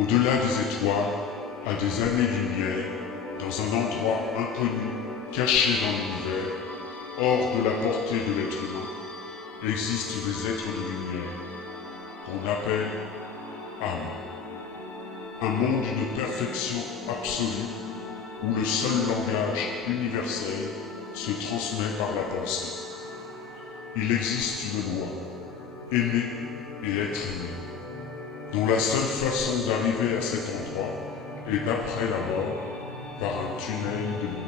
au-delà des étoiles, à des années-lumière, dans un endroit inconnu, caché dans l'univers, hors de la portée de l'être humain, existent des êtres de lumière, qu'on appelle âme. Un monde de perfection absolue, où le seul langage universel se transmet par la pensée. Il existe une loi, aimer et être aimé, dont la seule façon d'arriver à cet endroit est d'après la mort, par un tunnel de lumière.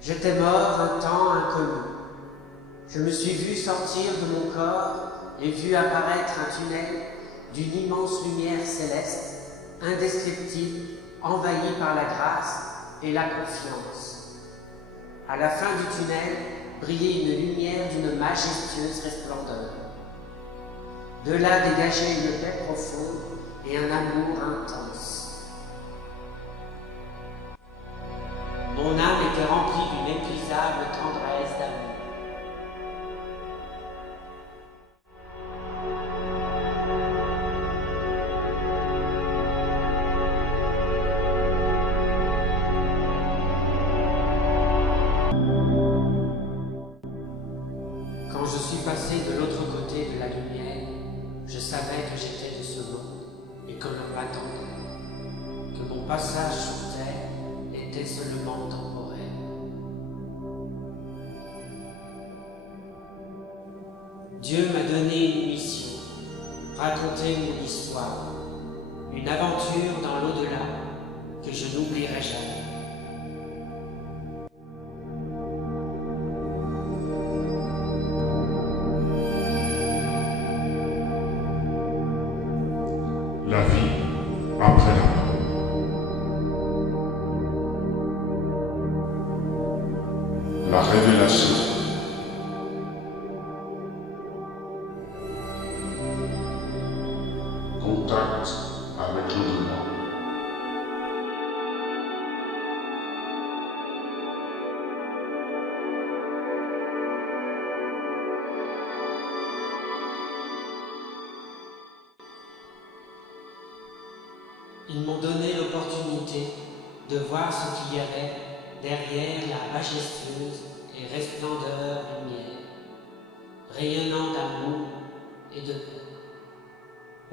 J'étais mort un temps inconnu. Je me suis vu sortir de mon corps et vu apparaître un tunnel d'une immense lumière céleste, indescriptible, envahi par la grâce et la confiance. À la fin du tunnel brillait une lumière d'une majestueuse resplendeur. De là dégageait une paix profonde et un amour intense. Mon âme était remplie d'une épuisable tendresse d'amour. Quand je suis passé de l'autre côté de la lumière, je savais que j'étais de ce monde et que l'on m'attendait, que mon passage sur terre était seulement temporaire. Dieu m'a donné une mission, raconter mon histoire, une aventure dans l'au-delà que je n'oublierai jamais. La vie après la mort. La révélation. Contact avec l'au-delà. Ils m'ont donné l'opportunité de voir ce qu'il y avait derrière la majestueuse et resplendeur lumière, rayonnant d'amour et de paix.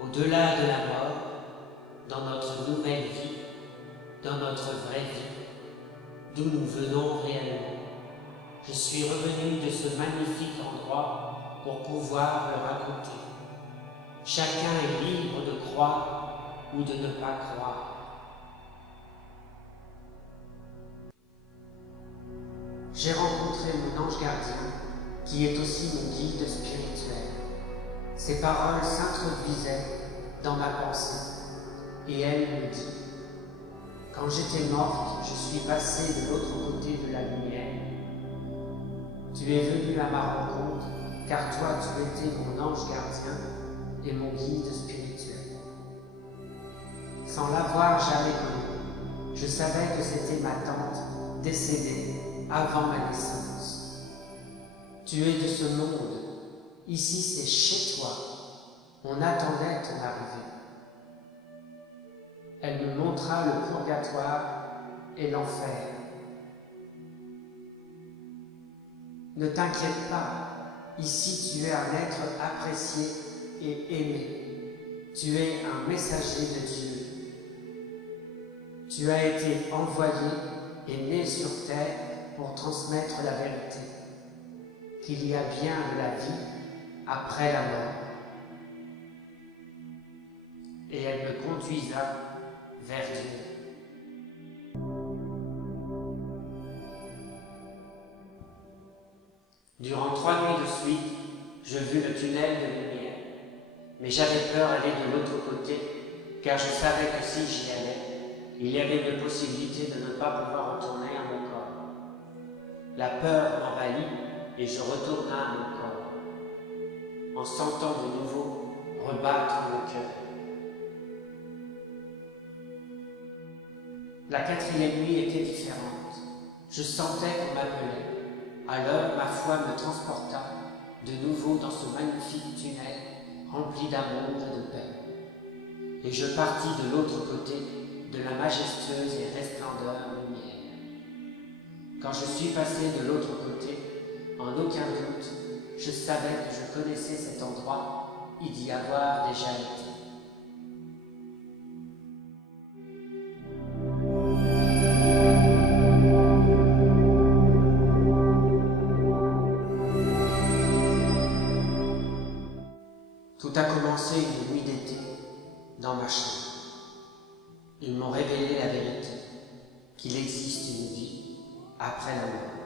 Au-delà de la mort, dans notre nouvelle vie, dans notre vraie vie, d'où nous venons réellement. Je suis revenu de ce magnifique endroit pour pouvoir le raconter. Chacun est libre de croire ou de ne pas croire. J'ai rencontré mon ange gardien, qui est aussi mon guide spirituel. Ses paroles s'introduisaient dans ma pensée, et elle me dit: quand j'étais morte, je suis passée de l'autre côté de la lumière. Tu es venu à ma rencontre, car toi tu étais mon ange gardien et mon guide spirituel. Sans l'avoir jamais connue, je savais que c'était ma tante décédée avant ma naissance. Tu es de ce monde, ici c'est chez toi, on attendait ton arrivée. Elle me montra le purgatoire et l'enfer. Ne t'inquiète pas, ici tu es un être apprécié et aimé. Tu es un messager de Dieu. Tu as été envoyé et né sur terre pour transmettre la vérité, qu'il y a bien de la vie après la mort. Et elle me conduisa vers Dieu. Durant 3 nuits de suite, je vis le tunnel de lumière, mais j'avais peur d'aller de l'autre côté, car je savais que si j'y allais, il y avait une possibilité de ne pas pouvoir retourner à mon corps. La peur m'envahit et je retourna à mon corps. En sentant de nouveau rebattre le cœur. La quatrième nuit était différente. Je sentais qu'on m'appelait. Alors ma foi me transporta de nouveau dans ce magnifique tunnel rempli d'amour et de paix. Et je partis de l'autre côté de la majestueuse et resplendeur lumière. Quand je suis passé de l'autre côté, en aucun doute, je savais que je connaissais cet endroit et d'y avoir déjà été. Tout a commencé une nuit d'été, dans ma chambre. Ils m'ont révélé la vérité, qu'il existe une vie après la mort.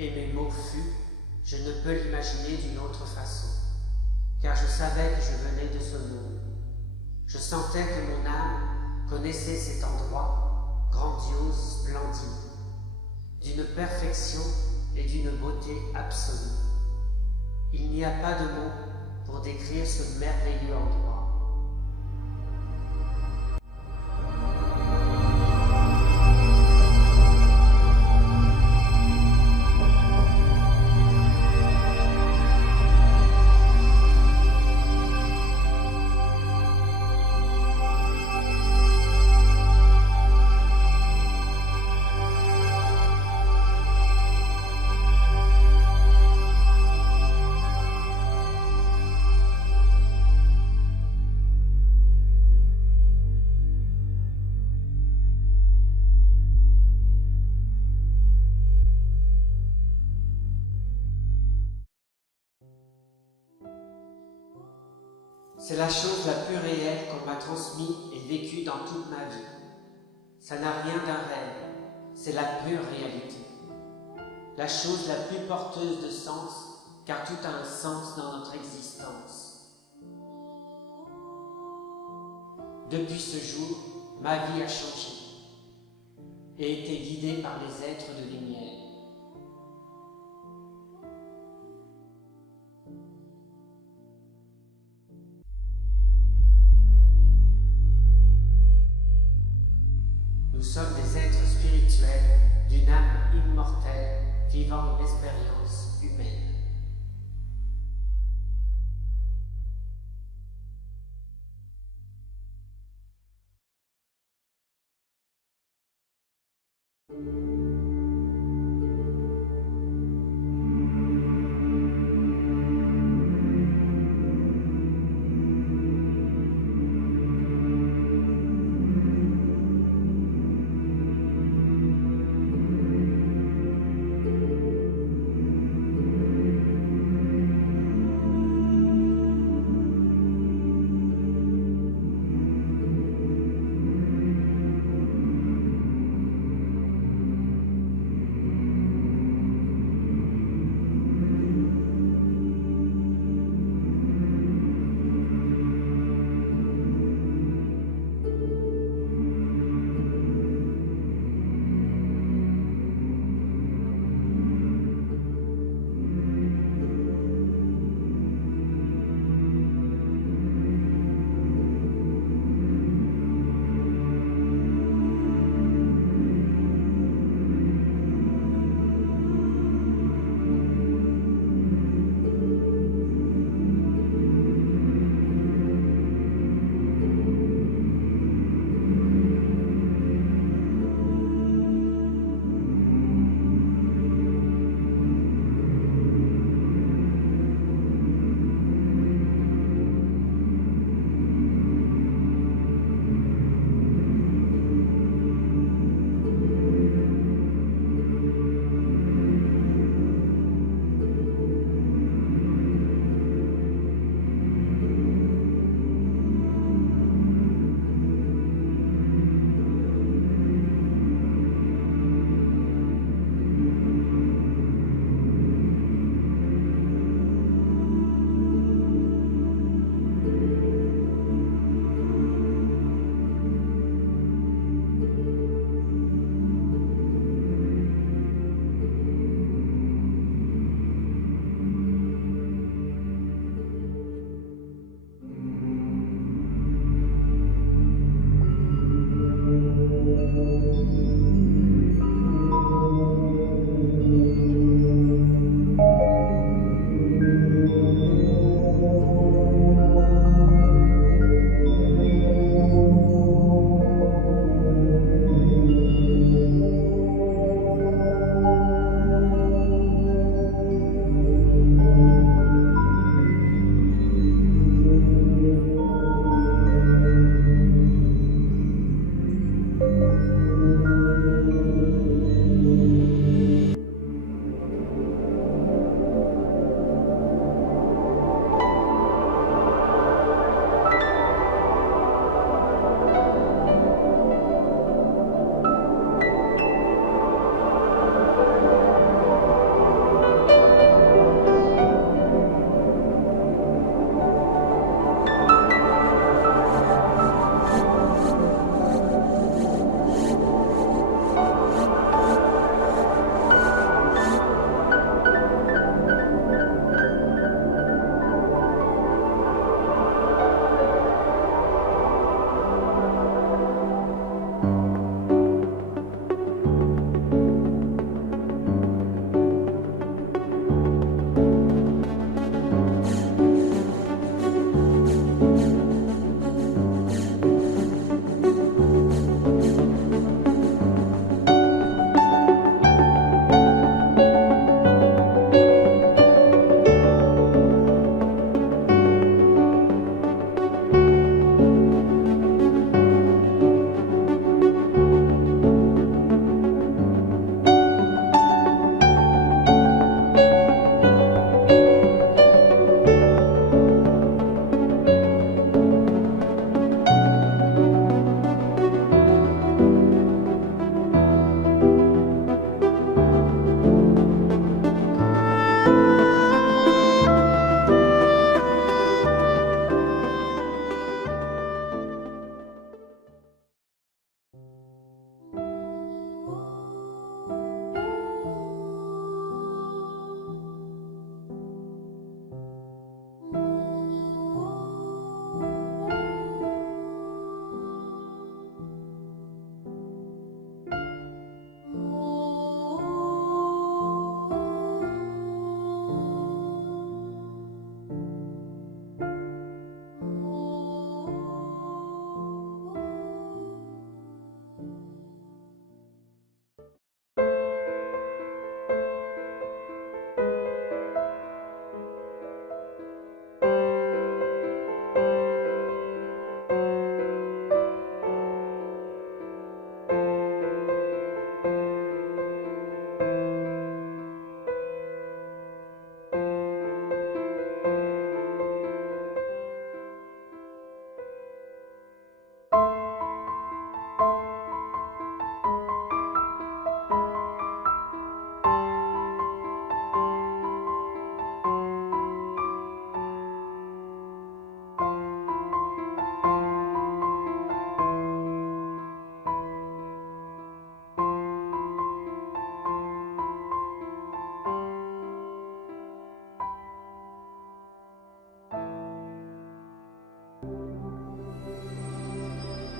Et mes mots fut, je ne peux l'imaginer d'une autre façon, car je savais que je venais de ce monde. Je sentais que mon âme connaissait cet endroit, grandiose, splendide, d'une perfection et d'une beauté absolue. Il n'y a pas de mots pour décrire ce merveilleux endroit. C'est la chose la plus réelle qu'on m'a transmise et vécue dans toute ma vie. Ça n'a rien d'un rêve, c'est la pure réalité. La chose la plus porteuse de sens, car tout a un sens dans notre existence. Depuis ce jour, ma vie a changé et été guidée par les êtres de lumière. Nous sommes des êtres spirituels d'une âme immortelle vivant une expérience humaine.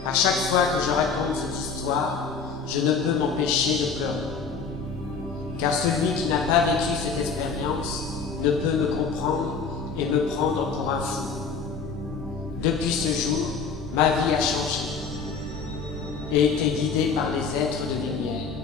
À chaque fois que je raconte cette histoire, je ne peux m'empêcher de pleurer. Car celui qui n'a pas vécu cette expérience ne peut me comprendre et me prendre pour un fou. Depuis ce jour, ma vie a changé et été guidée par les êtres de lumière.